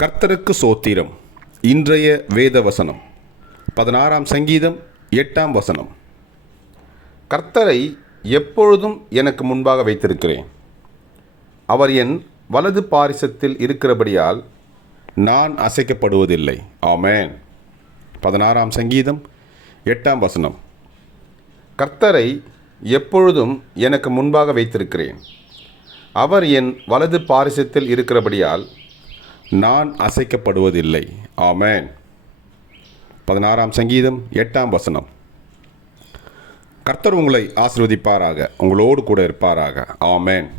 கர்த்தருக்கு சோத்திரம். இன்றைய வேத வசனம் பதினாறாம் சங்கீதம் எட்டாம் வசனம். கர்த்தரை எப்பொழுதும் எனக்கு முன்பாக வைத்திருக்கிறேன். அவர் என் வலது பாரிசத்தில் இருக்கிறபடியால் நான் அசைக்கப்படுவதில்லை. ஆமேன். பதினாறாம் சங்கீதம் எட்டாம் வசனம். கர்த்தரை எப்பொழுதும் எனக்கு முன்பாக வைத்திருக்கிறேன். அவர் என் வலது பாரிசத்தில் இருக்கிறபடியால் நான் அசைக்கப்படுவதில்லை. ஆமேன். பதினாறாம் சங்கீதம் எட்டாம் வசனம். கர்த்தர் உங்களை ஆசிர்வதிப்பாராக உங்களோடு கூட இருப்பாராக. ஆமேன்.